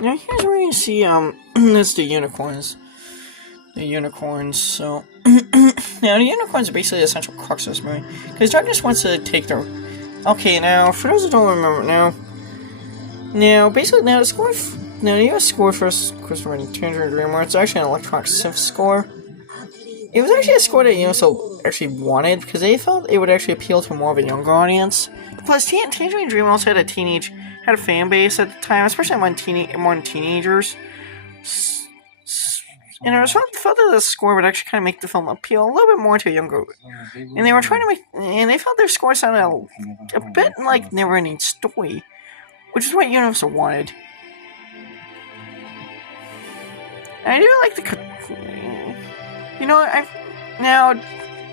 Now here's where you see it's the unicorns. The unicorns. So now the unicorns are basically the essential crux of this movie because Darkness wants to take their. Okay, now for those who don't remember, now basically now the score. Now the US score for Christopher and Tangerine Dream, where it's actually an electronic synth score. It was actually a score that Universal actually wanted because they felt it would actually appeal to more of a younger audience. Plus, Tangerine Dream also had a fan base at the time, especially among teenagers. And I felt that the score would actually kind of make the film appeal a little bit more to a younger. And they were trying to and they felt their score sounded a bit like never-ending story, which is what Universal wanted. And I do like now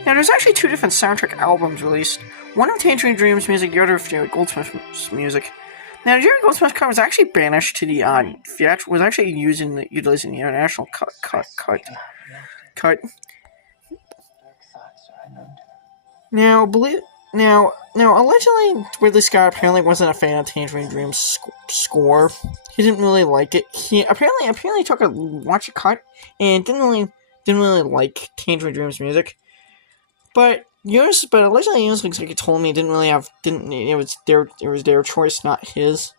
there's actually two different soundtrack albums released. One of Tangerine Dream's music, the other of Jerry Goldsmith's music. Now, Jerry Goldsmith's cut was actually banished to the was actually utilizing the international cut. Now, allegedly, Ridley Scott apparently wasn't a fan of Tangerine Dream's score. He didn't really like it. He apparently took a watch a cut and didn't really like Tangerine Dream's music. But allegedly, Universal Executive told me it was their choice, not his.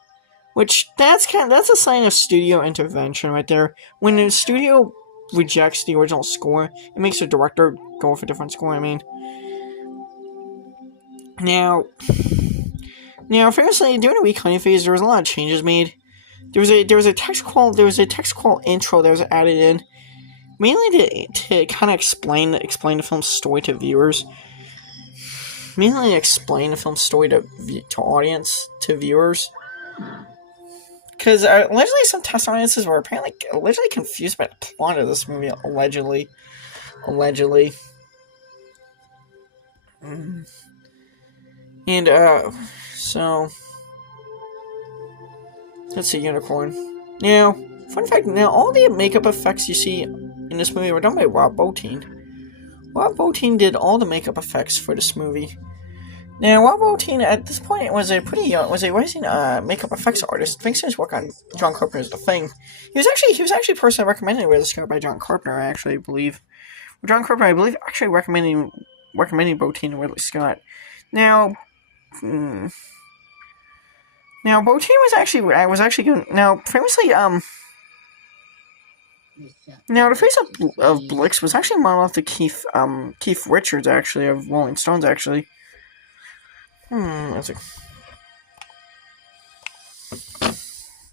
Which that's a sign of studio intervention right there. When the studio rejects the original score, it makes the director go with a different score. I mean, now, famously during the recording phase, there was a lot of changes made. There was a text call intro that was added in, mainly to kind of explain the film's story to viewers. Mainly explain the film's story to viewers. Because allegedly some test audiences were allegedly confused by the plot of this movie. Allegedly. And so that's a unicorn. Now, fun fact. Now, all the makeup effects you see in this movie were done by Rob Bottin. Rob Bottin did all the makeup effects for this movie. Now, Rob Bottin at this point was a rising makeup effects artist. Thanks to his work on John Carpenter's The Thing. He was actually personally recommended with a script by John Carpenter. I actually believe John Carpenter. I believe actually recommending Bottin to Ridley Scott. Now, Bottin was actually good. Now, famously, now the face of Blix was actually modeled after Keith Richards, actually, of Rolling Stones, actually.